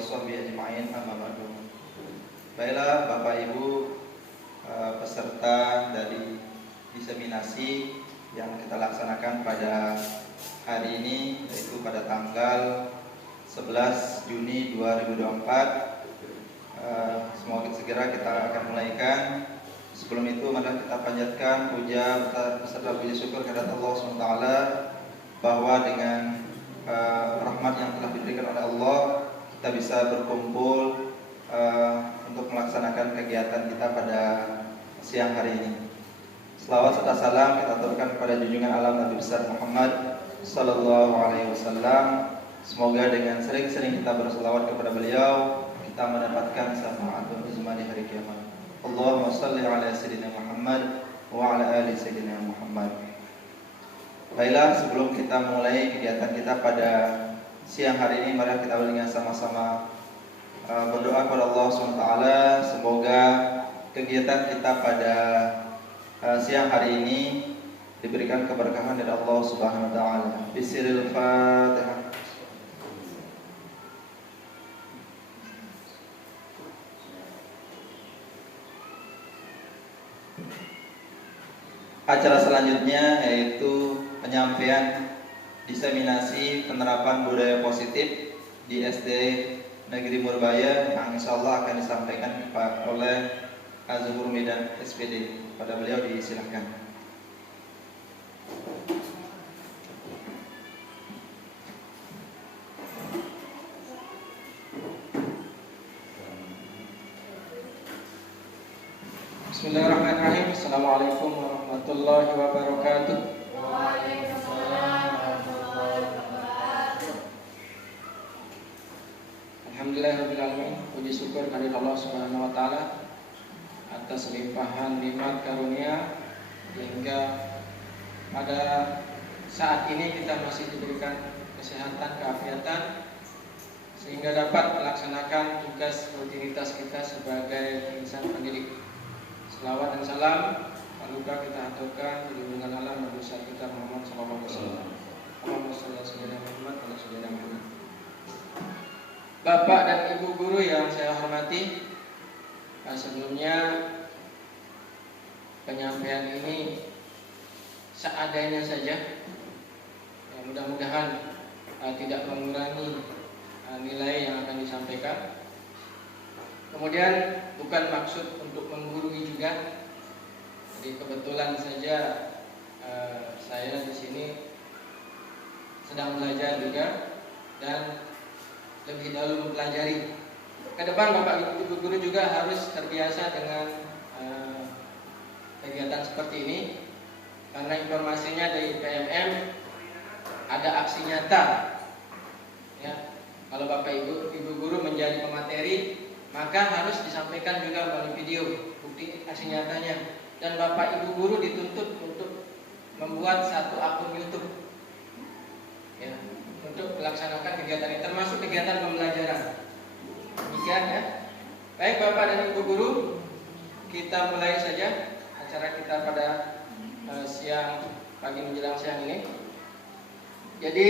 washabihi ajma'in, amma ba'du. Baiklah Bapak Ibu peserta dari diseminasi yang kita laksanakan pada hari ini, yaitu pada tanggal 11 Juni 2024. Semoga segera kita akan mulaikan. Sebelum itu mari kita panjatkan puja beserta puji syukur kepada Allah SWT bahwa dengan rahmat yang telah diberikan oleh Allah kita bisa berkumpul untuk melaksanakan kegiatan kita pada siang hari ini. Selawat serta salam kita aturkan kepada junjungan alam Nabi besar Muhammad sallallahu alaihi wasallam. Semoga dengan sering-sering kita berselawat kepada beliau kita mendapatkan syafaatul uzma di hari kiamat. Allahumma shalli ala sayyidina Muhammad wa ala ali sayyidina Muhammad. Baiklah, sebelum kita mulai kegiatan kita pada siang hari ini, mari kita dengan sama-sama berdoa kepada Allah SWT. Semoga kegiatan kita pada siang hari ini diberikan keberkahan dari Allah Subhanahu wa taala. Bismillahirrahmanirrahim. Fatihah. Acara selanjutnya yaitu penyampaian diseminasi penerapan budaya positif di SD Negeri Murbaya yang insyaallah akan disampaikan oleh Zuhur Medan SPD. Pada beliau disilahkan. Bismillahirrahmanirrahim. Assalamualaikum warahmatullahi wabarakatuh. Waalaikumsalam warahmatullahi wabarakatuh. Alhamdulillahirabbil alamin. Puji syukur kehadirat Allah Subhanahu wa taala atas limpahan nikmat karunia hingga pada saat ini kita masih diberikan kesehatan, keafiatan sehingga dapat melaksanakan tugas rutinitas kita sebagai insan pendidik. Selawat dan salam luka kita aturkan di junjungan alam Nabi besar kita Muhammad sallallahu alaihi wasallam. Allahumma shalli ala sayyidina Muhammad wa ala sayyidina Muhammad. Bapak dan Ibu guru yang saya hormati, sebelumnya penyampaian ini seadanya saja. Ya, mudah-mudahan tidak mengurangi nilai yang akan disampaikan. Kemudian bukan maksud untuk menggurui juga. Jadi kebetulan saja saya di sini sedang belajar juga dan lebih dahulu mempelajari. Ke depan Bapak Ibu guru juga harus terbiasa dengan kegiatan seperti ini karena informasinya dari PMM ada aksi nyata. Ya, kalau Bapak Ibu guru menjadi pemateri maka harus disampaikan juga melalui video bukti aksi nyatanya, dan Bapak Ibu guru dituntut untuk membuat satu akun YouTube ya, untuk melaksanakan kegiatan ini termasuk kegiatan pembelajaran. Demikian ya. Baik Bapak dan Ibu guru, kita mulai saja acara kita pada siang pagi menjelang siang ini. Jadi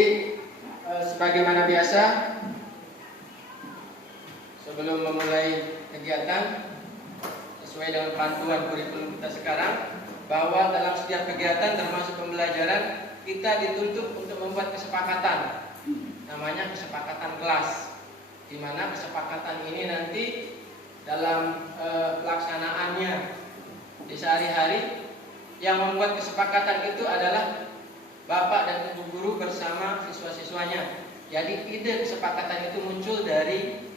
sebagaimana biasa, sebelum memulai kegiatan sesuai dengan panduan kurikulum kita sekarang, bahwa dalam setiap kegiatan termasuk pembelajaran kita dituntut untuk membuat kesepakatan, namanya kesepakatan kelas, di mana kesepakatan ini nanti dalam pelaksanaannya di sehari-hari yang membuat kesepakatan itu adalah Bapak dan Ibu guru bersama siswa-siswanya. Jadi ide kesepakatan itu muncul dari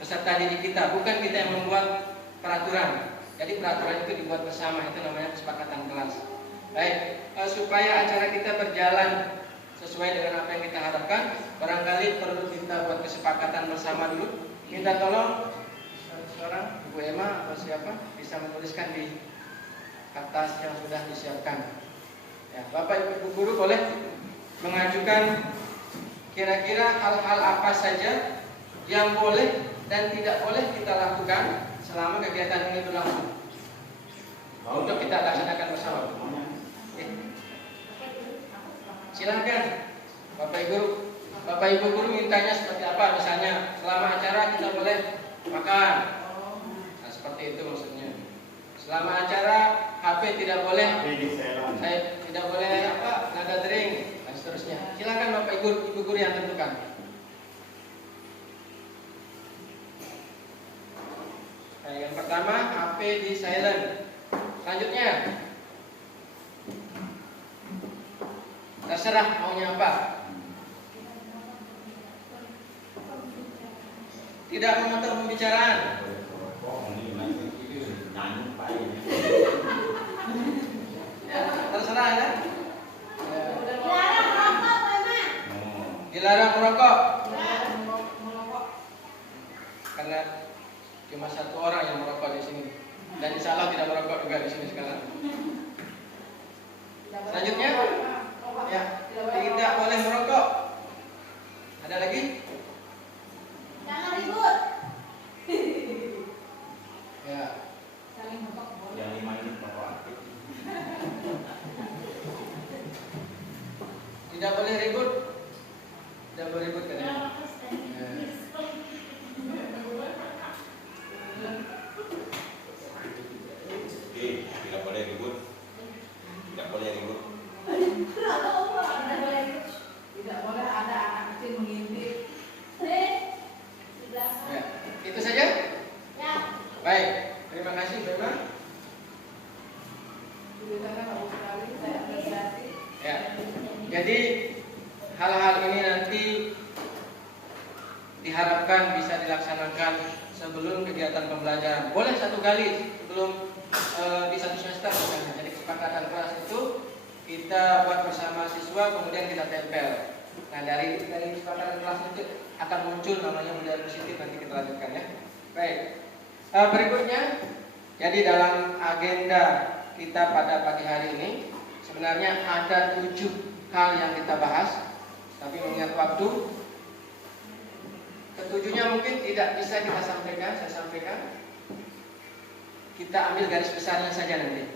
peserta didik kita, bukan kita yang membuat peraturan. Jadi peraturan itu dibuat bersama, itu namanya kesepakatan kelas. Baik, supaya acara kita berjalan sesuai dengan apa yang kita harapkan, barangkali perlu kita buat kesepakatan bersama dulu. Minta tolong seorang Ibu Emma atau siapa bisa menuliskan di kertas yang sudah disiapkan. Ya, Bapak Ibu guru boleh mengajukan kira-kira hal-hal apa saja yang boleh dan tidak boleh kita lakukan selama kegiatan ini berlangsung untuk kita laksanakan bersama. Silahkan Bapak Ibu guru mintanya seperti apa? apa, misalnya selama acara kita boleh makan. Nah, seperti itu maksudnya. Selama acara HP tidak boleh, saya tidak boleh nada dering dan seterusnya. Silakan Bapak Ibu guru yang tentukan. Nah, yang pertama HP di silent. Selanjutnya terserah maunya apa. Tidak memotong pembicaraan. Terserah ya. Dilarang merokok. Karena cuma satu orang yang merokok di sini. Dan insya Allah tidak merokok juga di sini sekarang. Selanjutnya, ya, tidak boleh merokok. Ada lagi? Jangan ribut. Ya. Yang 5 ini merokok aktif. Tidak boleh ribut. Tidak boleh ribut kan? Ya. Tidak boleh ribut. Tidak boleh ribut. Tidak boleh ada anak kecil mengintip. Ya. Itu saja. Ya. Baik. Terima kasih memang. Ya. Jadi hal-hal ini nanti diharapkan bisa dilaksanakan sebelum kegiatan pembelajaran. Boleh satu kali sebelum di satu semester misalnya. Jadi kesepakatan kelas itu kita buat bersama siswa, kemudian kita tempel. Nah dari kesepakatan kelas itu akan muncul namanya budaya positif, nanti kita lanjutkan ya. Baik. Berikutnya, jadi dalam agenda kita pada pagi hari ini sebenarnya ada 7 hal yang kita bahas, tapi mengingat waktu, ketujuhnya mungkin tidak bisa kita sampaikan. Saya sampaikan. Kita ambil garis besarnya saja nanti.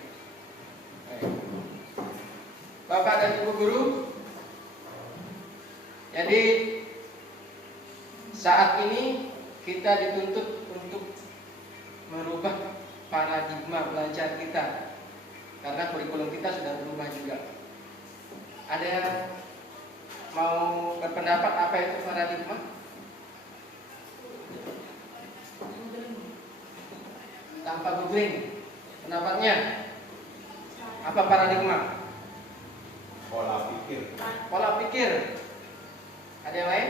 Baik. Bapak dan Ibu guru, jadi saat ini kita dituntut untuk merubah paradigma belajar kita karena kurikulum kita sudah berubah juga. Ada yang mau berpendapat apa itu paradigma? Tanpa googling, pendapatnya apa paradigma? Pola pikir. Pola pikir. Ada yang lain?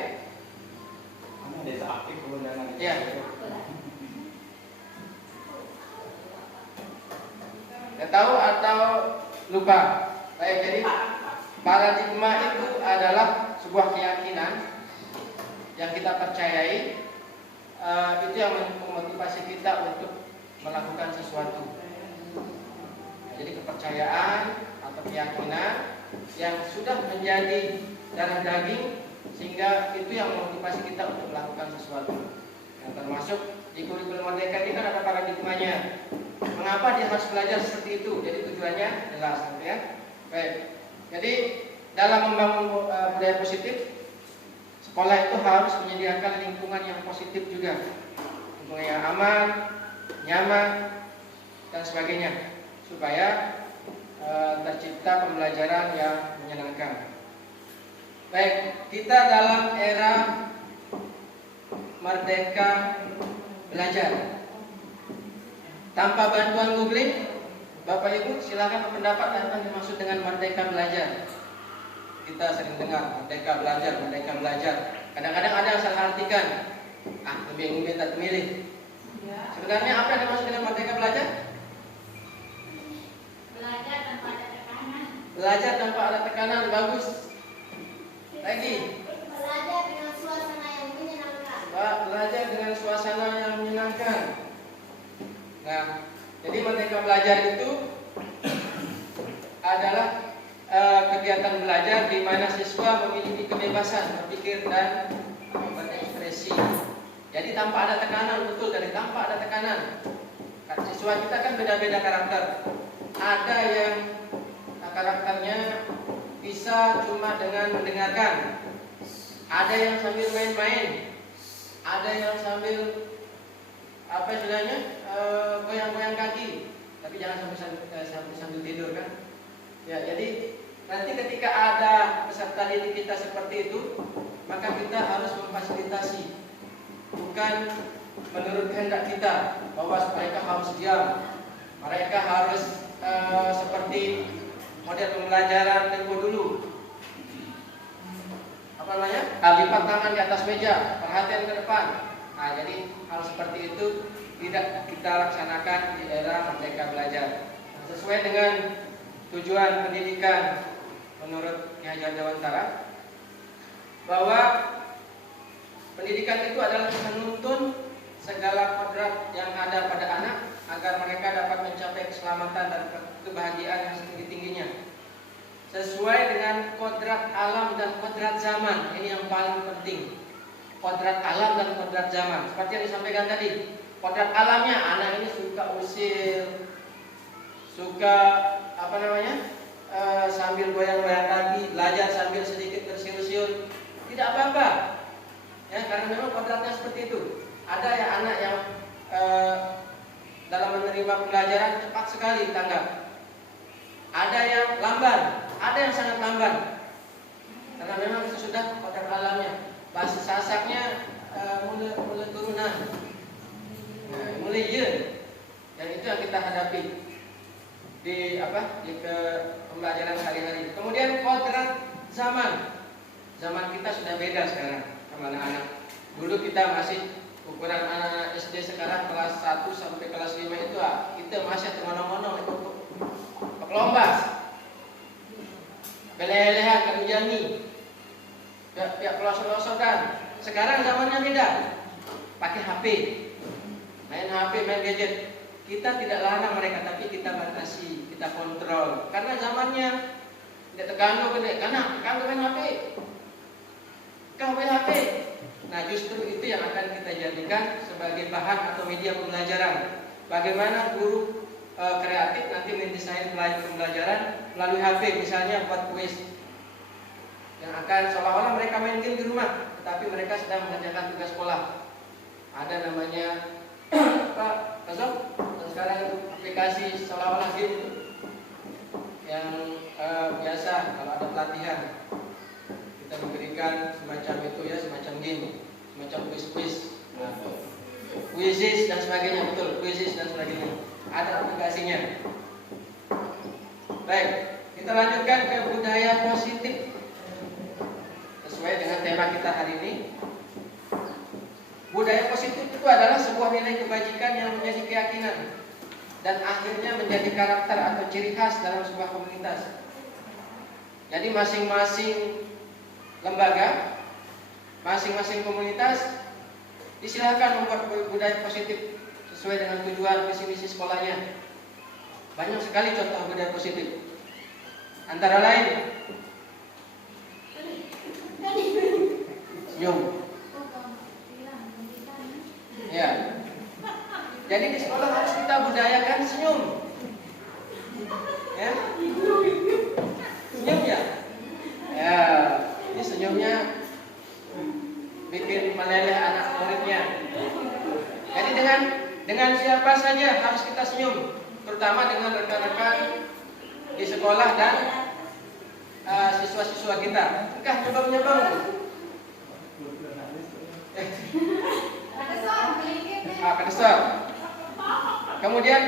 Kamu desa aktif keundangan. Ya. Tidak tahu atau lupa? Baik, jadi paradigma itu adalah sebuah keyakinan yang kita percayai, itu yang memotivasi kita untuk melakukan sesuatu. Jadi kepercayaan atau keyakinan yang sudah menjadi darah daging, sehingga itu yang memotivasi kita untuk melakukan sesuatu. Yang termasuk di kurikulum Merdeka ini kan ada paradigmanya. Mengapa dia harus belajar seperti itu? Jadi tujuannya jelas, ya. Baik. Jadi dalam membangun budaya positif, sekolah itu harus menyediakan lingkungan yang positif juga, lingkungan yang aman, nyaman, dan sebagainya, supaya tercipta pembelajaran yang menyenangkan. Baik, kita dalam era merdeka belajar. Tanpa bantuan googling, Bapak Ibu silakan berpendapat apa yang dimaksud dengan merdeka belajar. Kita sering dengar merdeka belajar, merdeka belajar. Kadang-kadang ada yang salah artikan. Lebih tak milih. Sebenarnya apa yang dimaksud dengan merdeka belajar? Belajar tanpa ada tekanan. Belajar tanpa ada tekanan, bagus. Lagi. Belajar dengan suasana yang menyenangkan. Belajar dengan suasana yang menyenangkan. Nah, jadi merdeka belajar itu adalah kegiatan belajar di mana siswa memiliki kebebasan berpikir dan berekspresi. Jadi tanpa ada tekanan, betul, dari tanpa ada tekanan. Siswa kita kan beda-beda karakter. Ada yang karakternya bisa cuma dengan mendengarkan. Ada yang sambil main-main. ada yang sambil apa istilahnya goyang-goyang kaki, tapi jangan sambil tidur kan. Ya, jadi nanti ketika ada peserta didik kita seperti itu, maka kita harus memfasilitasi, bukan menurut kehendak kita bahwa mereka harus diam, mereka harus seperti model pembelajaran tempo dulu. Apa namanya? Lipat tangan di atas meja, perhatian ke depan. Nah, jadi hal seperti itu tidak kita laksanakan di era Merdeka Belajar. Sesuai dengan tujuan pendidikan menurut Ki Hajar Dewantara, bahwa pendidikan itu adalah menuntun segala kodrat yang ada pada anak agar mereka dapat mencapai keselamatan dan kebahagiaan yang setinggi-tingginya sesuai dengan kodrat alam dan kodrat zaman. Ini yang paling penting, kodrat alam dan kodrat zaman. Seperti yang disampaikan tadi, kodrat alamnya anak ini suka usir, suka apa namanya, sambil goyang-goyang kaki, belajar sambil sedikit tersiul-siul, tidak apa-apa ya, karena memang kodratnya seperti itu. Ada ya anak yang dalam menerima pelajaran cepat sekali tanggap, ada yang lamban, ada yang sangat lamban, karena memang itu sudah kodrat alamnya. Bahasa sasaknya mulai turunan, mulai dan itu yang kita hadapi di pembelajaran sehari-hari. Kemudian kodrat zaman kita sudah beda sekarang sama anak-anak. Dulu kita masih ukuran anak SD, sekarang kelas 1 sampai kelas 5 itu kita masih termono-mono ikut kelompok, belelehan kadujani, pihak pelosok-pelosokan. Sekarang zamannya beda, pakai HP, main HP, main gadget. Kita tidak larang mereka, tapi kita batasi, kita kontrol. Karena zamannya tidak terganggu, karena main HP, kau main HP. Nah, justru itu yang akan kita jadikan sebagai bahan atau media pembelajaran. Bagaimana guru kreatif nanti mendesain pembelajaran melalui HP, misalnya buat kuis yang akan seolah-olah mereka main game di rumah, tetapi mereka sedang mengerjakan tugas sekolah. Ada namanya Kazok, dan sekarang aplikasi seolah-olah game yang biasa kalau ada pelatihan kita memberikan semacam itu ya, semacam game, semacam quiz-quiz, quizzes dan sebagainya, betul, quizzes dan sebagainya. Ada aplikasinya. Baik, kita lanjutkan ke budaya positif sesuai dengan tema kita hari ini. Budaya positif itu adalah sebuah nilai kebajikan yang menjadi keyakinan dan akhirnya menjadi karakter atau ciri khas dalam sebuah komunitas. Jadi masing-masing lembaga, masing-masing komunitas disilahkan membuat budaya positif sesuai dengan tujuan visi misi sekolahnya. Banyak sekali contoh budaya positif. Antara lain senyum. Ya. Jadi di sekolah harus kita budayakan senyum. Ya. Senyum ya. Ya, ini senyumnya bikin meleleh anak muridnya. Jadi dengan siapa saja harus kita senyum, terutama dengan rekan-rekan di sekolah dan siswa-siswa kita. Enggak nyebang-nyebang. Kedesor. Kemudian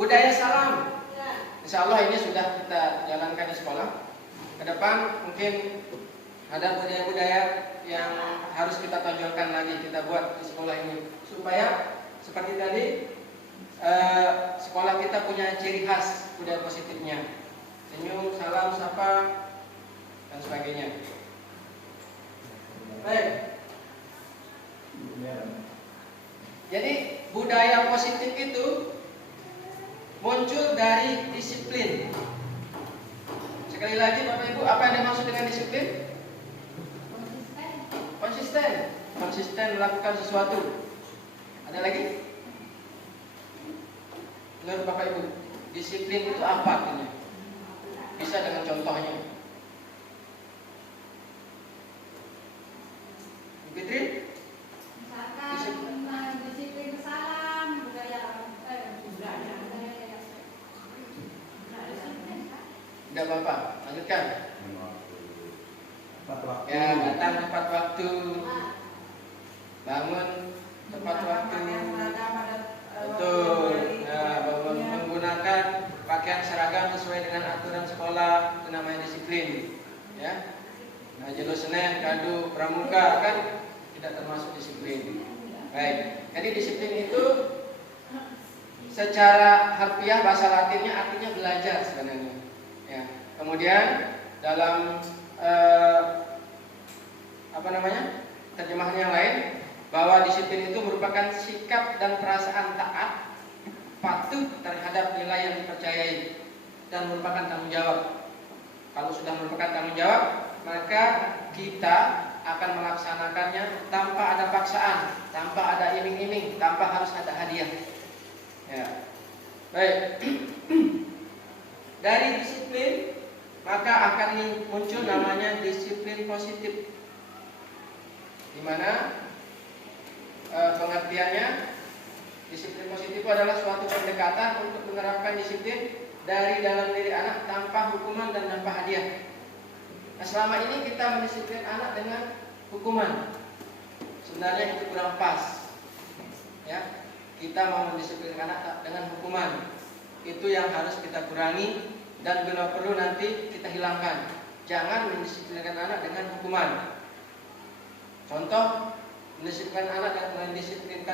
budaya salam. Insya Allah ini sudah kita jalankan di sekolah. Ke depan mungkin ada budaya-budaya yang harus kita tonjolkan lagi, kita buat di sekolah ini supaya seperti tadi sekolah kita punya ciri khas budaya positifnya, senyum, salam, sapa dan sebagainya. Baik. Jadi budaya positif itu muncul dari disiplin. Sekali lagi Bapak Ibu, apa yang dimaksud dengan disiplin? Konsisten melakukan sesuatu. Ada lagi? Menurut Bapak Ibu, disiplin itu apa artinya? Bisa dengan contohnya. Bu Fitri? Tidak apa-apa, lanjutkan. Tepat waktu. Ya, datang tepat waktu, bangun tepat waktu. Betul. Nah, menggunakan pakaian seragam sesuai dengan aturan sekolah, itu namanya disiplin. Ya. Nah, jilus Senin, kado, pramuka kan tidak termasuk disiplin. Baik. Jadi disiplin itu secara harfiah bahasa Latinnya artinya belajar sebenarnya. Ya. Kemudian dalam terjemahan yang lain, bahwa disiplin itu merupakan sikap dan perasaan taat, patuh terhadap nilai yang dipercayai dan merupakan tanggung jawab. Kalau sudah merupakan tanggung jawab, maka kita akan melaksanakannya tanpa ada paksaan, tanpa ada iming-iming, tanpa harus ada hadiah. Ya. Baik. Dari disiplin maka akan muncul namanya disiplin positif, di mana pengertiannya disiplin positif adalah suatu pendekatan untuk menerapkan disiplin dari dalam diri anak tanpa hukuman dan tanpa hadiah. Nah, selama ini kita mendisiplin anak dengan hukuman, sebenarnya itu kurang pas. Ya, kita mau mendisiplin anak dengan hukuman, itu yang harus kita kurangi. Dan bila perlu nanti kita hilangkan. Jangan mendisiplinkan anak dengan hukuman. Contoh, mendisiplinkan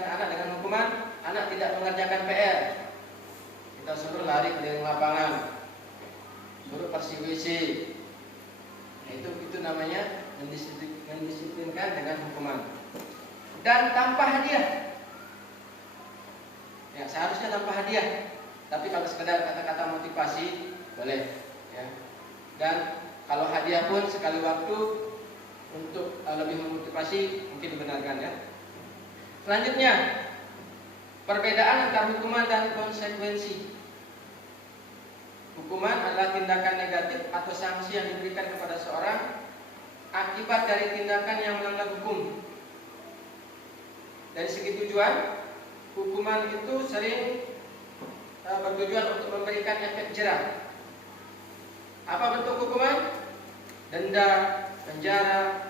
anak dengan hukuman, anak tidak mengerjakan PR. Kita suruh lari keliling lapangan, suruh bersih WC. Nah, itu namanya mendisiplinkan dengan hukuman. Dan tanpa hadiah. Ya, seharusnya tanpa hadiah. Tapi kalau sekedar kata-kata motivasi boleh, ya. Dan kalau hadiah pun sekali waktu untuk lebih memotivasi mungkin dibenarkan, ya. Selanjutnya, perbedaan antara hukuman dan konsekuensi. Hukuman adalah tindakan negatif atau sanksi yang diberikan kepada seorang akibat dari tindakan yang melanggar hukum. Dari segi tujuan, hukuman itu sering bertujuan untuk memberikan efek jerah. Apa bentuk hukuman? Denda, penjara,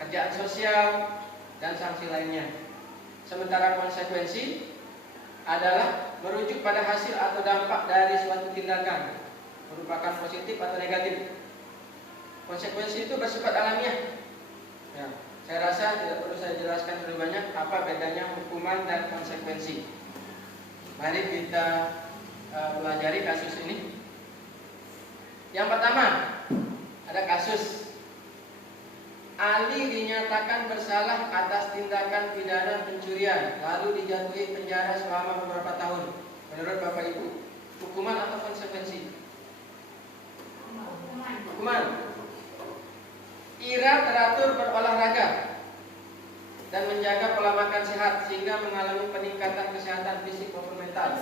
kerjaan sosial, dan sanksi lainnya. Sementara konsekuensi adalah merujuk pada hasil atau dampak dari suatu tindakan, merupakan positif atau negatif. Konsekuensi itu bersifat alamiah. Ya, saya rasa tidak perlu saya jelaskan terlalu banyak apa bedanya hukuman dan konsekuensi. Mari kita pelajari kasus ini. Yang pertama, ada kasus Ali dinyatakan bersalah atas tindakan pidana pencurian, lalu dijatuhi penjara selama beberapa tahun. Menurut Bapak Ibu, hukuman atau konsekuensi? Hukuman. Ira teratur berolahraga dan menjaga pola makan sehat sehingga mengalami peningkatan kesehatan fisik maupun mental.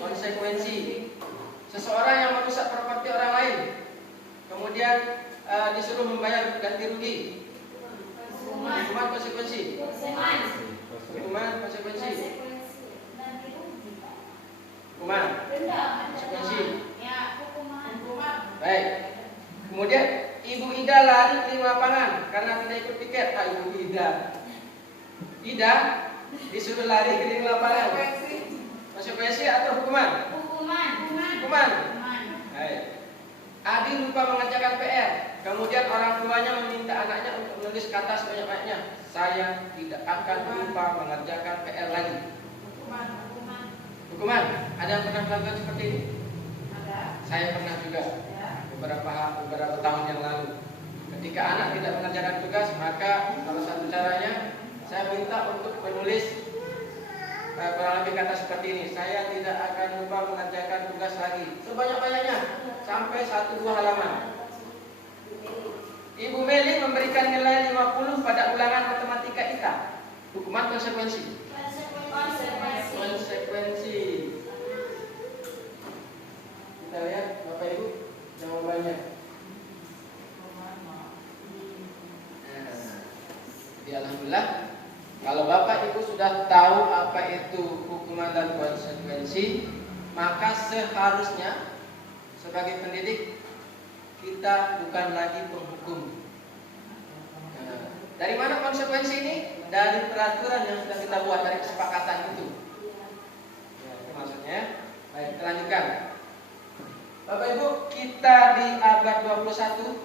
Konsekuensi. Seseorang yang merusak properti orang lain, kemudian disuruh membayar ganti rugi. Hukuman konsekuensi. Hukuman konsekuensi. Hukuman konsekuensi. Baik. Kemudian Ibu Ida lari di lapangan karena tidak ikut piket. Ibu Ida disuruh lari keliling lapangan. Konsekuensi atau hukuman? Hukuman. Baik. Adi lupa mengerjakan PR. Kemudian orang tuanya meminta anaknya untuk menulis kata sebanyak-banyaknya. Saya tidak akan lupa mengerjakan PR lagi. Hukuman. Ada yang pernah melakukan seperti ini? Ada. Saya pernah juga. Beberapa tahun yang lalu. Ketika anak tidak mengerjakan tugas, maka salah satu caranya saya minta untuk menulis kurang lebih kata seperti ini. Saya tidak akan lupa mengerjakan tugas lagi sebanyak-banyaknya sampai 1-2 halaman. Ibu Meli memberikan nilai 50 pada ulangan matematika ITA. Hukuman konsekuensi. Konsekuensi. Kita lihat Bapak Ibu jawabannya. Jadi alhamdulillah, kalau Bapak Ibu sudah tahu apa itu hukuman dan konsekuensi, maka seharusnya sebagai pendidik kita bukan lagi penghukum. Nah, dari mana konsekuensi ini? Dari peraturan yang sudah kita buat, dari kesepakatan itu. Ya, itu maksudnya. Baik, kita lanjutkan. Bapak Ibu, kita di abad 21,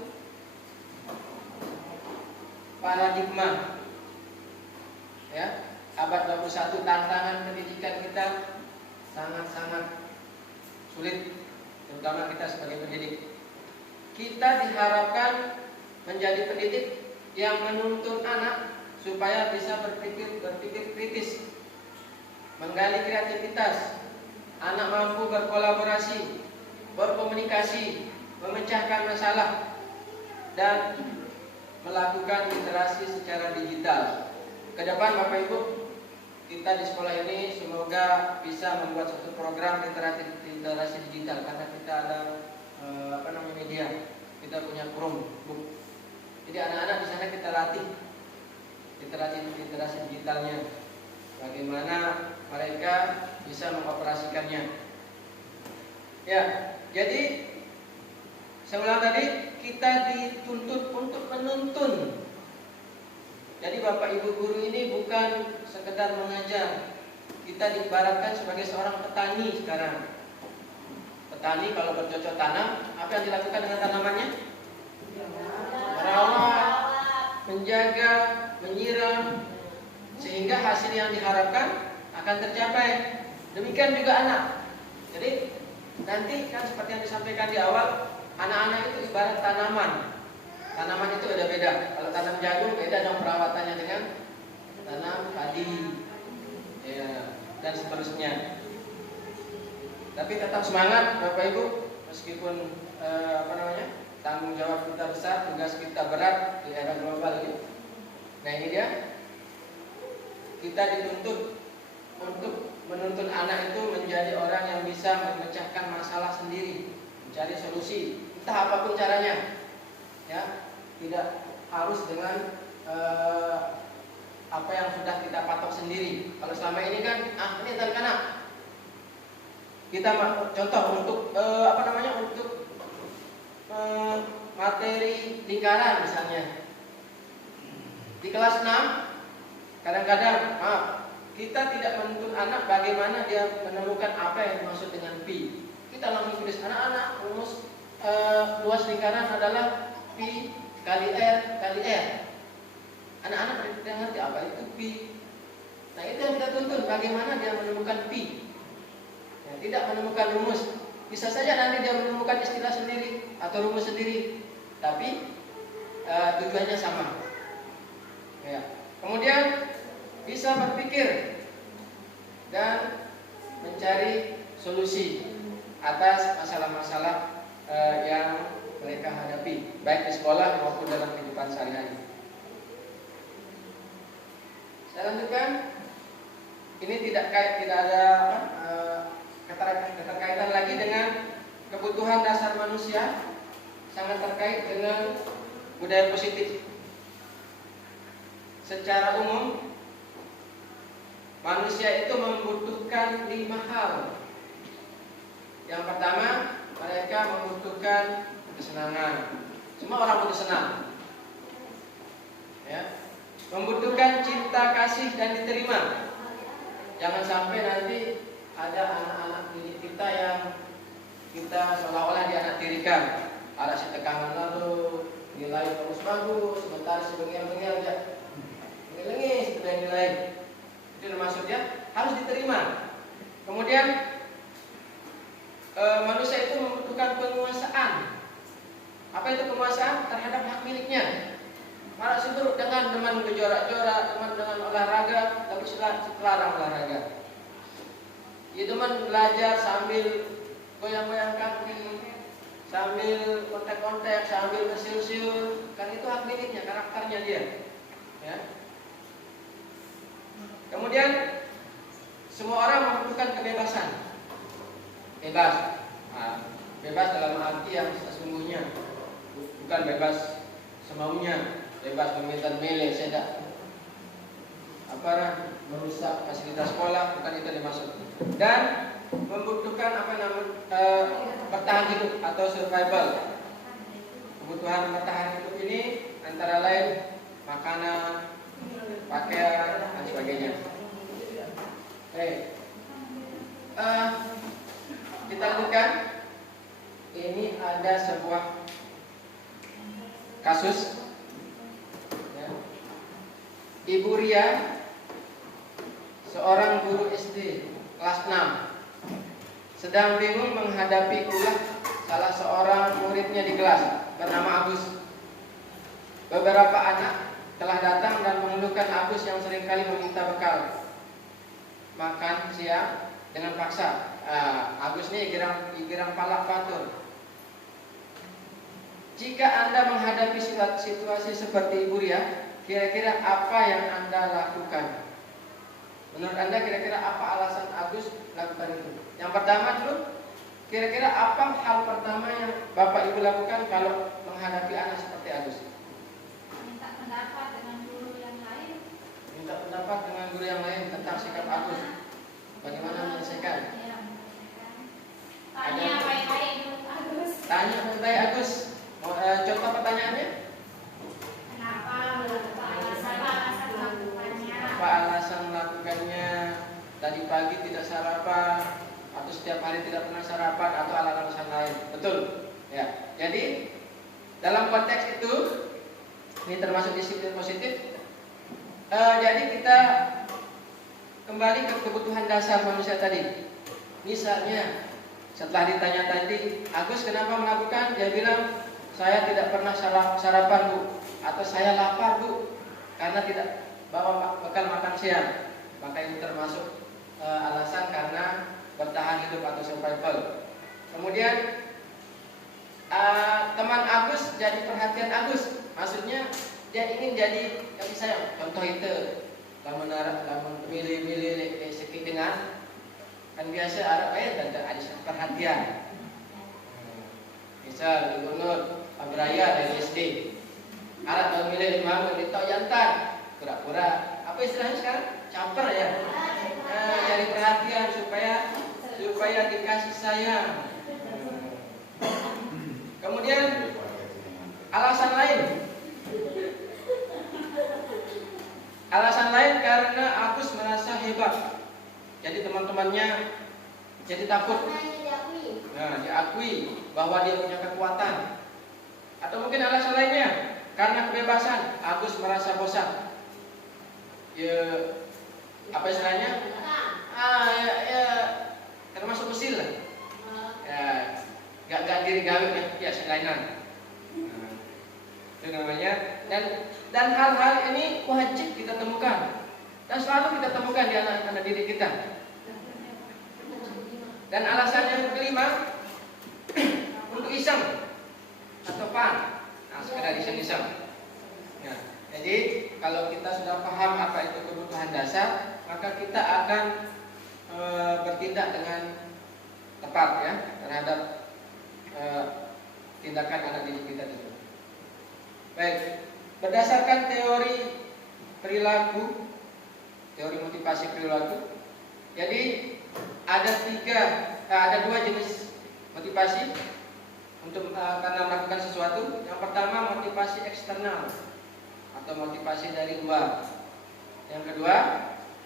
paradigma, ya, abad 21, tantangan pendidikan kita sangat-sangat sulit, terutama kita sebagai pendidik. Kita diharapkan menjadi pendidik yang menuntun anak supaya bisa berpikir kritis, menggali kreativitas, anak mampu berkolaborasi, berkomunikasi, memecahkan masalah, dan melakukan literasi secara digital. Ke depan Bapak Ibu, kita di sekolah ini semoga bisa membuat suatu program literasi digital, karena kita ada media, kita punya Chromebook. Jadi anak-anak di sana kita latih literasi digitalnya, bagaimana mereka bisa mengoperasikannya. Ya, jadi saya ulang tadi, kita dituntut untuk menuntun. Jadi Bapak Ibu guru ini bukan sekedar mengajar. Kita diibaratkan sebagai seorang petani sekarang. Petani kalau bercocok tanam, apa yang dilakukan dengan tanamannya? Merawat, menjaga, menyiram, sehingga hasil yang diharapkan akan tercapai. Demikian juga anak. Jadi nanti kan seperti yang disampaikan di awal, anak-anak itu ibarat tanaman. Tanaman itu beda-beda. Kalau tanam jagung beda dong perawatannya dengan tanam padi, ya, dan seterusnya. Tapi tetap semangat Bapak Ibu, meskipun tanggung jawab kita besar, tugas kita berat di era global ini. Nah ini dia, kita dituntut untuk menuntun anak itu menjadi orang yang bisa memecahkan masalah sendiri, mencari solusi, entah apapun caranya. Ya, tidak harus dengan apa yang sudah kita patok sendiri. Kalau selama ini kan, ini tarik anak. Kita contoh untuk untuk materi lingkaran misalnya. Di kelas 6, kadang-kadang, kita tidak menuntun anak bagaimana dia menemukan apa yang dimaksud dengan pi. Kita langsung tulis, anak-anak rumus luas lingkaran adalah pi kali r kali r. Anak-anak tidak ngerti apa itu pi. Nah itu yang kita tuntun, bagaimana dia menemukan pi. Ya, tidak menemukan rumus. Bisa saja nanti dia menemukan istilah sendiri atau rumus sendiri, tapi tujuannya sama. Ya. Kemudian bisa berpikir dan mencari solusi atas masalah-masalah yang mereka hadapi, baik di sekolah maupun dalam kehidupan sehari-hari. Saya lanjutkan. Ini tidak ada keterkaitan lagi dengan kebutuhan dasar manusia, sangat terkait dengan budaya positif. Secara umum, manusia itu membutuhkan 5 hal. Yang pertama, mereka membutuhkan kesenangan. Semua orang butuh senang. Ya. Membutuhkan cinta kasih dan diterima. Jangan sampai nanti ada anak-anak didik kita yang kita seolah-olah dianaktirikan. Ada si tekanan lalu, nilai terus bagus, sementara sebengel-bengel aja lengis sudah nilai. Itu maksudnya harus diterima. Kemudian manusia itu membutuhkan penguasaan. Apa itu penguasaan? Terhadap hak miliknya. Malah sibuk dengan teman berjorak-jorak, teman dengan olahraga, tapi terlarang olahraga. Ya teman belajar sambil goyang-goyang kaki, sambil kontek-kontek, sambil bersiul-siul, kan itu hak miliknya, karakternya dia. Ya. Kemudian semua orang membutuhkan kebebasan. Bebas. Bebas dalam arti yang sesungguhnya, bukan bebas semaunya. Bebas pemilihan milih, saya merusak fasilitas sekolah, bukan itu dimaksud. Dan membutuhkan bertahan hidup atau survival. kebutuhan bertahan hidup ini antara lain makanan, pakaian, dan sebagainya. Baik. Kita lanjutkan. Ini ada sebuah kasus, ya. Ibu Ria, seorang guru SD kelas 6, sedang bingung menghadapi ulah salah seorang muridnya di kelas bernama Agus. Beberapa anak telah datang dan mengeluhkan Agus yang seringkali meminta bekal makan siang dengan paksa. Agus ini igirang palak batur. Jika Anda menghadapi situasi seperti Ibu Ria, kira-kira apa yang Anda lakukan? Menurut Anda kira-kira apa alasan Agus lakukan itu? Yang pertama dulu, kira-kira apa hal pertama yang Bapak Ibu lakukan kalau menghadapi anak seperti Agus? Minta pendapat dengan guru yang lain. Minta pendapat dengan guru yang lain tentang sikap Agus. Bagaimana menyelesaikan? Ya, tanya baik-baik dulu Agus. Tanya baik Agus. Contoh pertanyaannya? Kenapa alasan melakukannya? Apa alasan melakukannya? Tadi pagi tidak sarapan, atau setiap hari tidak pernah sarapan, atau alasan lain. Betul? Ya. Jadi dalam konteks itu, ini termasuk disiplin positif. Jadi kita kembali ke kebutuhan dasar manusia tadi. Misalnya setelah ditanya tadi, Agus kenapa melakukan? Dia bilang, saya tidak pernah sarapan Bu, atau saya lapar Bu, karena tidak bawa bekal makan siang. Maka ini termasuk alasan karena bertahan hidup atau survival. Kemudian teman Agus jadi perhatian Agus, maksudnya dia ingin jadi kasih sayang. Contoh itu, lamun milih seki dengan kan biasa ada perhatian. Misal gubernur Abraya dari SD, alat mau milih lima menit tau jantan, pura-pura. Apa istilahnya sekarang? Caper ya. Cari perhatian supaya dikasih sayang. Kemudian alasan lain karena Agus merasa hebat. Jadi teman-temannya jadi takut. Diakui bahwa dia punya kekuatan. Atau mungkin alasan lainnya karena kebebasan, Agus merasa bosan. Ya, apa istilahnya? Termasuk usil lah. Ya, gak diri gawe ya selainan. Itu namanya. Dan hal-hal ini wajib kita temukan dan selalu kita temukan di anak-anak didik kita. Dan alasan yang kelima untuk iseng atau fun, sekedar iseng-iseng. Ya, jadi kalau kita sudah paham apa itu kebutuhan dasar, maka kita akan bertindak dengan tepat ya terhadap tindakan anak didik kita tersebut. Baik, berdasarkan teori perilaku, teori motivasi perilaku, jadi ada dua jenis motivasi untuk karena melakukan sesuatu. Yang pertama motivasi eksternal atau motivasi dari luar. Yang kedua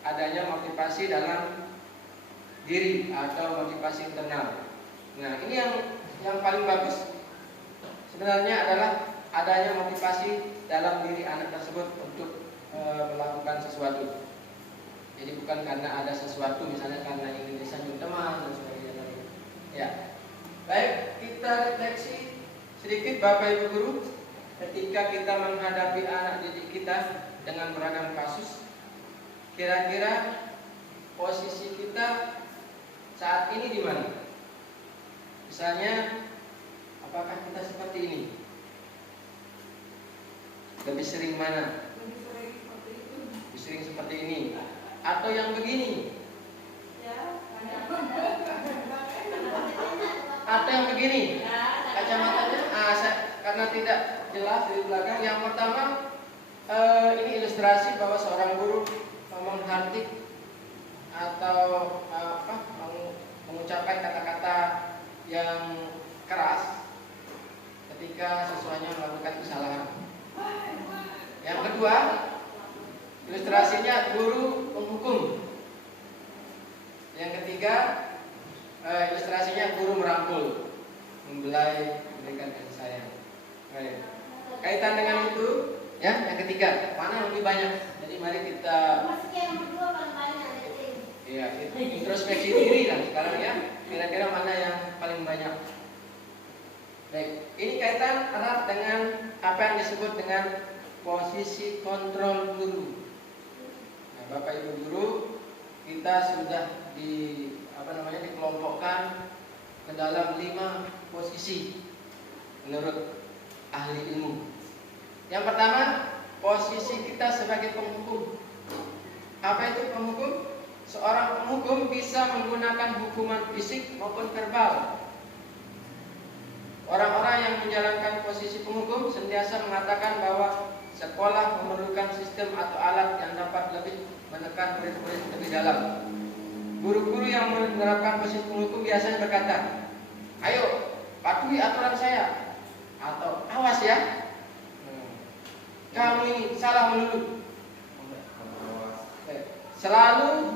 adanya motivasi dalam diri atau motivasi internal. Nah, ini yang paling bagus sebenarnya adalah adanya motivasi dalam diri anak tersebut untuk melakukan sesuatu. Jadi bukan karena ada sesuatu, misalnya karena ingin disanjung teman dan sebagainya. Ya, baik, kita refleksi sedikit Bapak Ibu Guru, ketika kita menghadapi anak didik kita dengan beragam kasus, kira-kira posisi kita saat ini di mana? Misalnya, apakah kita seperti ini? Lebih sering mana? Lebih sering seperti ini, atau yang begini? Atau yang begini? Kacamatanya, karena tidak jelas dari belakang. Yang pertama, ini ilustrasi bahwa seorang guru menghardik atau mengucapkan kata-kata yang keras ketika ketika siswanya melakukan kesalahan. Yang kedua, ilustrasinya guru penghukum. Yang ketiga, ilustrasinya guru merangkul, membelai, memberikan kasih sayang. Baik. Kaitan dengan itu, ya, yang ketiga, mana yang lebih banyak? Jadi mari kita ya, introspeksi diri lah sekarang ya. Kira-kira mana yang paling banyak? Baik, ini kaitan erat dengan apa yang disebut dengan posisi kontrol guru. Nah, Bapak Ibu guru, kita sudah dikelompokkan ke dalam 5 posisi menurut ahli ilmu. Yang pertama, posisi kita sebagai penghukum. Apa itu penghukum? Seorang penghukum bisa menggunakan hukuman fisik maupun verbal. Orang-orang yang menjalankan posisi penghukum sentiasa mengatakan bahwa sekolah memerlukan sistem atau alat yang dapat lebih menekan murid-murid lebih dalam. Guru-guru yang menerapkan posisi penghukum biasanya berkata, "Ayo, patuhi aturan saya," atau "Awas ya, kamu ini salah melulu." Selalu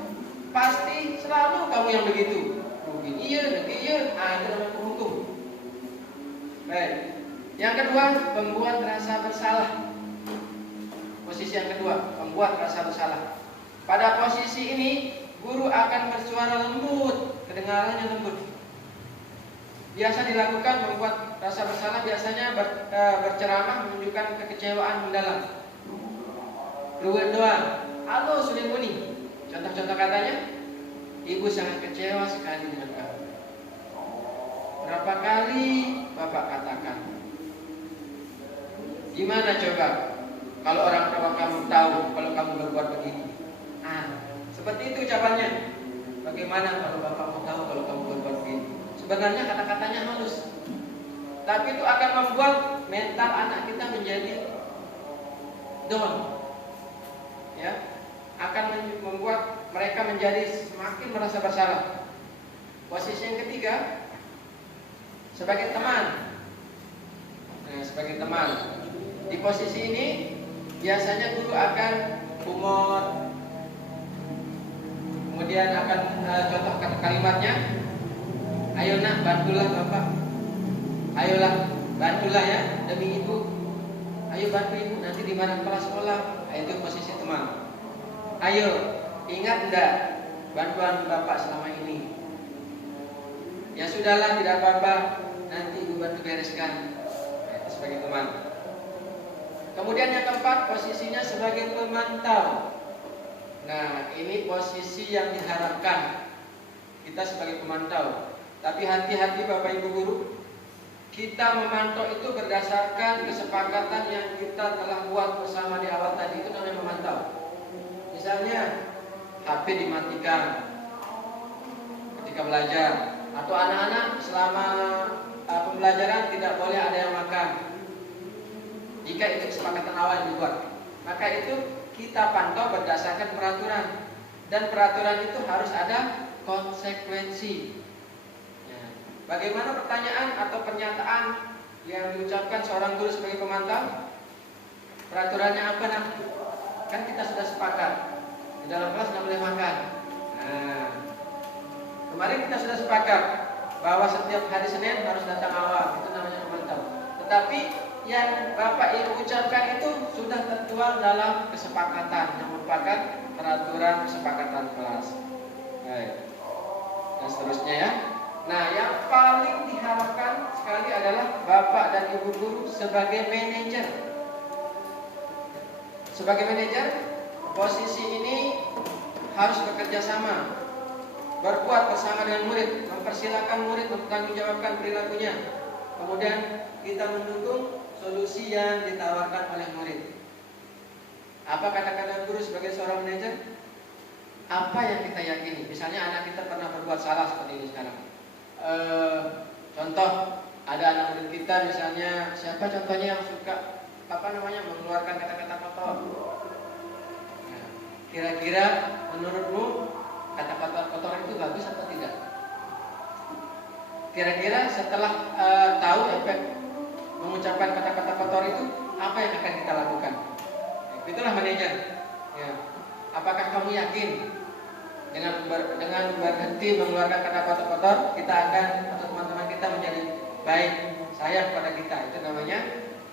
kamu yang begitu. Iya, itu namanya penghukum. Baik. Yang kedua, pembuat rasa bersalah. Posisi yang kedua, membuat rasa bersalah. Pada posisi ini, guru akan bersuara lembut, kedengarannya lembut. Biasa dilakukan membuat rasa bersalah, biasanya berceramah menunjukkan kekecewaan mendalam. Ruwet doang. Halo Sulimuni. Contoh-contoh katanya, ibu sangat kecewa sekali dengan kamu. Berapa kali bapak katakan? Gimana coba kalau orang tua kamu tahu kalau kamu berbuat begitu? Seperti itu ucapannya. Bagaimana kalau bapak mau tahu kalau kamu berbuat begitu? Sebenarnya kata-katanya halus, tapi itu akan membuat mental anak kita menjadi down. Ya, akan membuat mereka menjadi semakin merasa bersalah. Posisi yang ketiga, sebagai teman. Nah, sebagai teman. Di posisi ini biasanya guru akan humor. Kemudian akan contoh kata kalimatnya, "Ayo nak, bantulah bapak. Ayolah, bantulah ya demi ibu. Ayo bantu ibu nanti di mana kelas sekolah." Itu posisi teman. "Ayo, ingat enggak bantuan bapak selama ini? Ya sudahlah, tidak apa-apa, nanti ibu bantu bereskan." Itu sebagai teman. Kemudian yang keempat, posisinya sebagai pemantau. Nah, ini posisi yang diharapkan kita sebagai pemantau. Tapi hati-hati Bapak Ibu guru, kita memantau itu berdasarkan kesepakatan yang kita telah buat bersama di awal tadi, itu namanya memantau. Misalnya HP dimatikan ketika belajar, atau anak-anak selama pembelajaran tidak boleh ada yang makan. Jika itu kesepakatan awal yang dibuat, maka itu kita pantau berdasarkan peraturan, dan peraturan itu harus ada konsekuensi. Bagaimana pertanyaan atau pernyataan yang diucapkan seorang guru sebagai pemantau? Peraturannya apa nak? Kan kita sudah sepakat di dalam kelas nggak boleh makan. Nah, kemarin kita sudah sepakat bahwa setiap hari Senin harus datang awal. Itu namanya pemantau. Tetapi yang Bapak Ibu ucapkan itu sudah tertuang dalam kesepakatan yang merupakan peraturan kesepakatan kelas. Baik. Dan seterusnya ya. Nah, yang paling diharapkan sekali adalah Bapak dan Ibu guru sebagai manajer. Sebagai manajer, posisi ini harus bekerja sama, berbuat bersama dengan murid, mempersilahkan murid mempertanggungjawabkan perilakunya. Kemudian kita mendukung solusi yang ditawarkan oleh murid. Apa kata-kata guru sebagai seorang manajer? Apa yang kita yakini? Misalnya anak kita pernah berbuat salah seperti ini sekarang. Contoh, ada anak murid kita misalnya, siapa contohnya yang suka mengeluarkan kata-kata kotor. Nah, kira-kira menurutmu kata-kata kotor itu bagus atau tidak? Kira-kira setelah tahu efek mengucapkan kata-kata kotor itu, apa yang akan kita lakukan? Itulah manajer. Ya. Apakah kamu yakin dengan berhenti mengeluarkan kata-kata kotor, kita akan atau teman-teman kita menjadi baik, sayang kepada kita? Itu namanya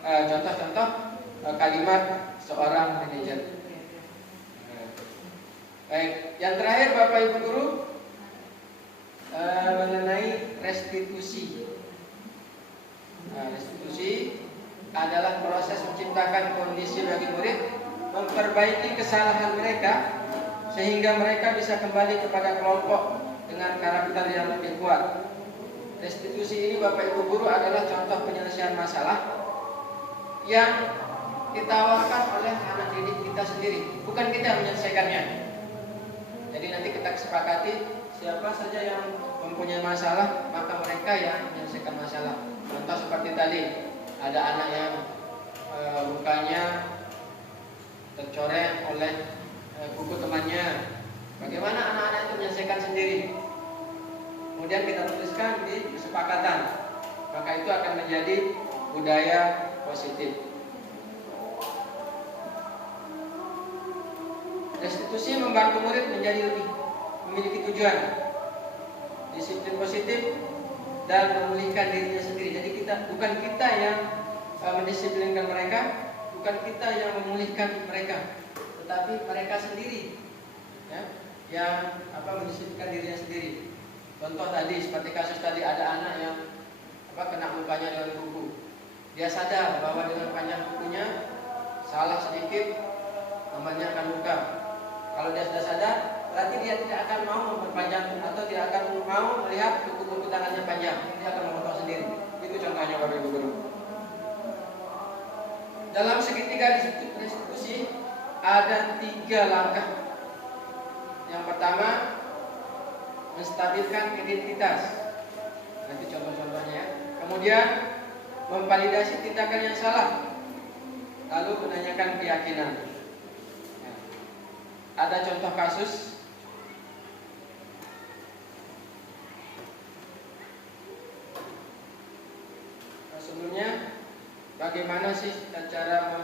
contoh-contoh kalimat seorang manajer. Baik, yang terakhir Bapak Ibu Guru mengenai restitusi. Restitusi adalah proses menciptakan kondisi bagi murid memperbaiki kesalahan mereka sehingga mereka bisa kembali kepada kelompok dengan karakter yang lebih kuat. Restitusi ini Bapak Ibu Guru adalah contoh penyelesaian masalah yang ditawarkan oleh anak didik kita sendiri, bukan kita yang menyelesaikannya. Jadi nanti kita kesepakati siapa saja yang mempunyai masalah, maka mereka yang menyelesaikan masalah. Contoh seperti tadi, ada anak yang mukanya tercoreng oleh buku temannya. Bagaimana anak-anak itu menyelesaikan sendiri? Kemudian kita tuliskan di kesepakatan, maka itu akan menjadi budaya positif. Restitusi membantu murid menjadi lebih memiliki tujuan, disiplin positif, dan memulihkan dirinya sendiri. Jadi bukan kita yang mendisiplinkan mereka, bukan kita yang memulihkan mereka, tetapi mereka sendiri, ya, yang mendisiplinkan dirinya sendiri. Contoh tadi, seperti kasus tadi, ada anak yang kena mukanya dengan buku. Dia sadar bahwa dengan panjang bukunya salah sedikit namanya akan luka. Kalau dia sudah sadar, berarti dia tidak akan mau memperpanjang atau tidak akan mau melihat buku-buku tangannya panjang. Dia akan memotong sendiri. Itu contohnya Bapak Ibu Guru. Dalam segitiga restitusi ada 3 langkah. Yang pertama, menstabilkan identitas. Nanti contoh-contohnya. Kemudian memvalidasi tindakan yang salah. Lalu menanyakan keyakinan. Ada contoh kasus. Sebelumnya, bagaimana sih cara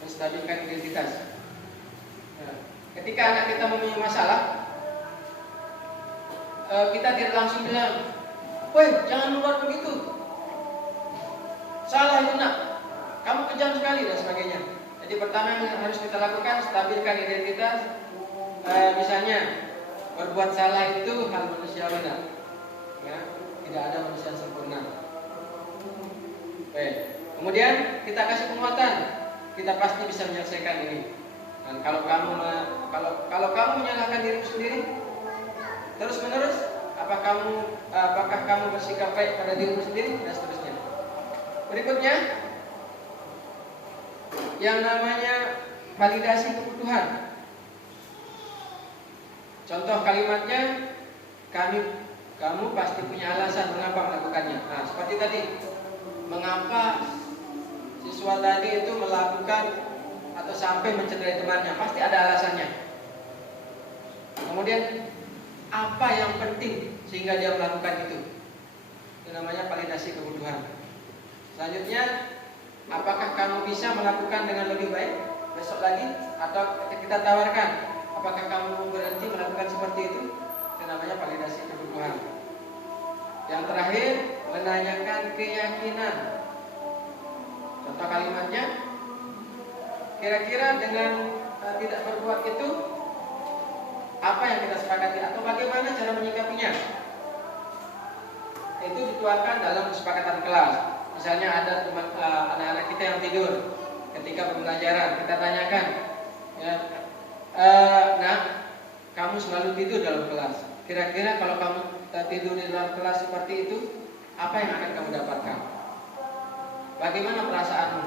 menstabilkan identitas? Ketika anak kita mempunyai masalah, kita tidak langsung bilang, "Woi, jangan luar begitu. Salah itu nak. Kamu kejam sekali," dan sebagainya. Jadi pertama yang harus kita lakukan, stabilkan identitas. Misalnya, berbuat salah itu hal manusiawi, ya, tidak ada manusia yang sempurna. Baik. Kemudian kita kasih penguatan, kita pasti bisa menyelesaikan ini. Dan kalau kamu menyalahkan dirimu sendiri terus menerus, apakah kamu bersikap baik pada dirimu sendiri, dan seterusnya. Berikutnya, yang namanya validasi kebutuhan. Contoh kalimatnya, kamu pasti punya alasan mengapa melakukannya. Nah, seperti tadi, mengapa siswa tadi itu melakukan atau sampai mencederai temannya, pasti ada alasannya. Kemudian, apa yang penting sehingga dia melakukan itu? Itu namanya validasi kebutuhan. Selanjutnya, apakah kamu bisa melakukan dengan lebih baik besok lagi? Atau kita tawarkan, apakah kamu berhenti melakukan seperti itu? Itu namanya validasi kebutuhan. Yang terakhir, menanyakan keyakinan. Contoh kalimatnya, kira-kira dengan tidak berbuat itu, apa yang kita sepakati atau bagaimana cara menyikapinya? Itu dituangkan dalam kesepakatan kelas. Misalnya ada teman anak-anak kita yang tidur ketika pembelajaran, kita tanyakan, ya, nah, kamu selalu tidur dalam kelas. Kira-kira kalau kamu tidur di dalam kelas seperti itu, apa yang akan kamu dapatkan? Bagaimana perasaanmu?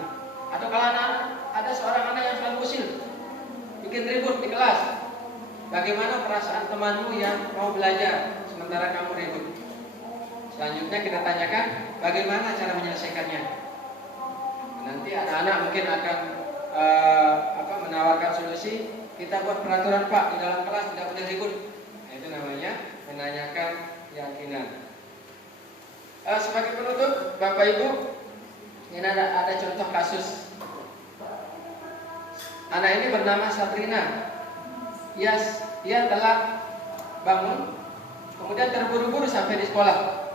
Atau kalau ada seorang anak yang selalu usil, bikin ribut di kelas, bagaimana perasaan temanmu yang mau belajar sementara kamu ribut? Selanjutnya kita tanyakan, bagaimana cara menyelesaikannya? Nanti anak-anak mungkin akan menawarkan solusi. Kita buat peraturan, Pak, di dalam kelas tidak boleh ribut. Nah, itu namanya menanyakan keyakinan. Sebagai penutup, Bapak Ibu, ini ada contoh kasus. Anak ini bernama Sabrina. Ia telat bangun, kemudian terburu-buru sampai di sekolah.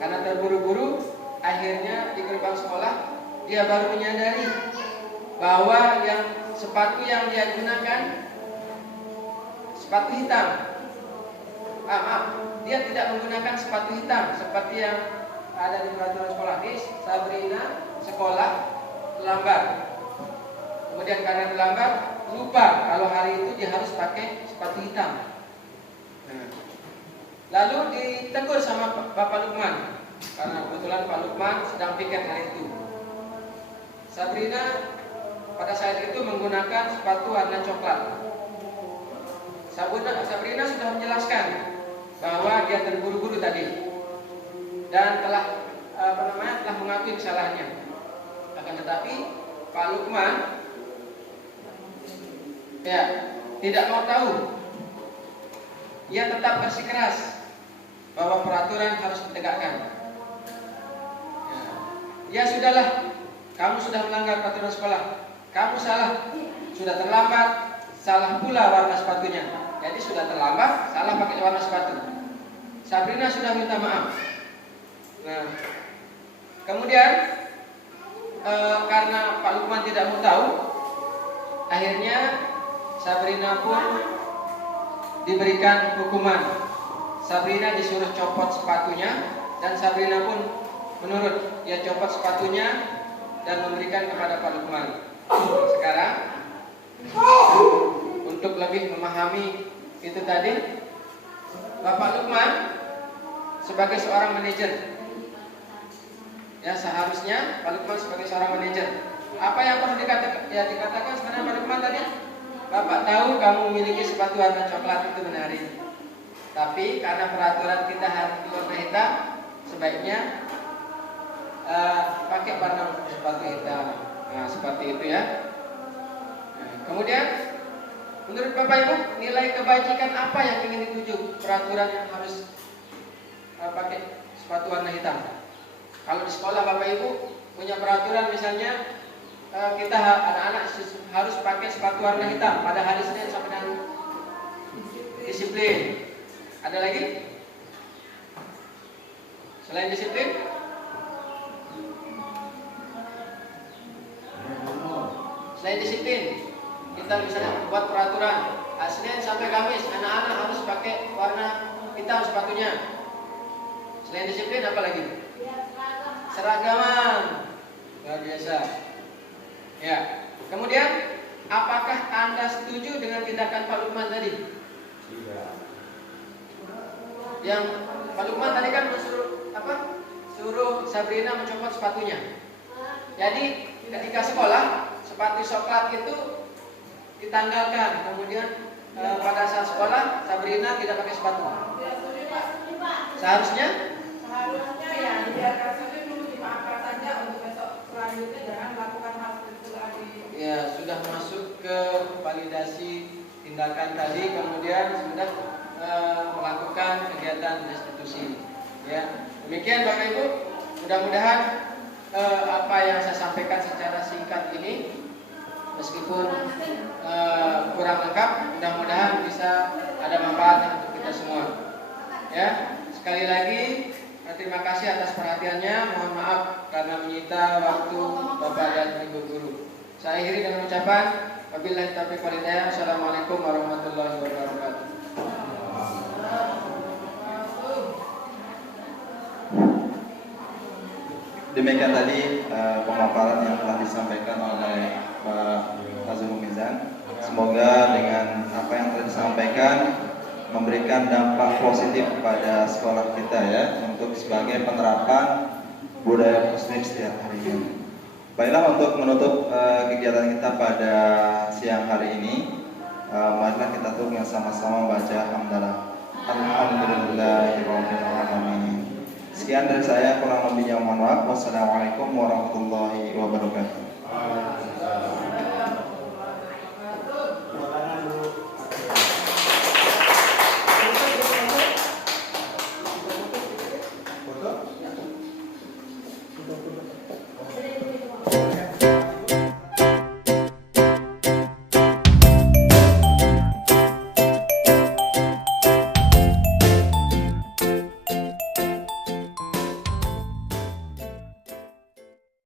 Karena terburu-buru, akhirnya di gerbang sekolah dia baru menyadari bahwa sepatu yang dia gunakan sepatu hitam. Dia tidak menggunakan sepatu hitam seperti yang ada di peraturan sekolah. Di Sabrina sekolah terlambat. Kemudian karena terlambat, lupa kalau hari itu dia harus pakai sepatu hitam. Lalu ditegur sama Bapak Lukman, karena kebetulan Pak Lukman sedang piket hari itu. Sabrina pada saat itu menggunakan sepatu warna coklat. Sabrina sudah menjelaskan bahwa dia terburu-buru tadi dan telah mengakui kesalahannya. Akan tetapi Pak Lukman tidak mau tahu. Ia tetap bersikeras bahwa peraturan harus ditegakkan. Ya sudahlah, kamu sudah melanggar peraturan sekolah. Kamu salah, sudah terlambat, salah pula warna sepatunya. Jadi sudah terlambat, salah pakai warna sepatu. Sabrina sudah minta maaf. Nah, kemudian karena Pak Lukman tidak mau tahu, akhirnya Sabrina pun diberikan hukuman. Sabrina disuruh copot sepatunya dan Sabrina pun menurut. Dia copot sepatunya dan memberikan kepada Pak Lukman. Sekarang untuk lebih memahami itu tadi, Bapak Lukman sebagai seorang manajer, ya seharusnya Pak Lukman sebagai seorang manajer, apa yang perlu dikatakan sebenarnya Pak Lukman tadi? Bapak tahu kamu memiliki sepatu warna coklat, itu menarik. Tapi karena peraturan kita harus warna hitam, sebaiknya pakai warna sepatu hitam. Nah, seperti itu ya. Nah, kemudian menurut Bapak Ibu, nilai kebajikan apa yang ingin dituju peraturan yang harus pakai sepatu warna hitam? Kalau di sekolah Bapak Ibu punya peraturan misalnya kita anak-anak harus pakai sepatu warna hitam pada hari Senin sampai dengan disiplin. Ada lagi? Selain disiplin? Selain disiplin, kita misalnya buat peraturan Senin sampai Kamis anak-anak harus pakai warna hitam sepatunya. Selain disiplin apa lagi? Seragaman. Luar biasa. Ya. Kemudian, apakah Anda setuju dengan tindakan Pak Lukman tadi? Tidak. Yang Pak Lukman tadi kan suruh Sabrina mencopot sepatunya. Jadi ketika sekolah sepatu coklat itu ditanggalkan. Kemudian pada saat sekolah Sabrina tidak pakai sepatu. Seharusnya ya dibiarkan saja dulu, dimaafkan saja untuk besok selanjutnya jangan lakukan hal seperti itu lagi. ya sudah masuk ke validasi tindakan tadi, kemudian sudah melakukan kegiatan restitusi. Ya, demikian Bapak Ibu. Mudah-mudahan apa yang saya sampaikan secara singkat ini, meskipun kurang lengkap, mudah-mudahan bisa ada manfaat untuk kita semua. Ya, sekali lagi terima kasih atas perhatiannya. Mohon maaf karena menyita waktu Bapak dan Ibu guru. Saya akhiri dengan ucapan wabillahi taufiq wal hidayah. Assalamualaikum warahmatullahi wabarakatuh. Demikian tadi pemaparan yang telah disampaikan oleh Pak Fazlul Mizan. Semoga dengan apa yang telah disampaikan memberikan dampak positif pada sekolah kita ya, untuk sebagai penerapan budaya muslim setiap harinya. Baiklah, untuk menutup kegiatan kita pada siang hari ini, marilah kita tuh sama-sama baca hamdalah. Alhamdulillahirabbil alamin. Sekian dari saya, kurang lebihnya mohon maaf. Wassalamualaikum warahmatullahi wabarakatuh.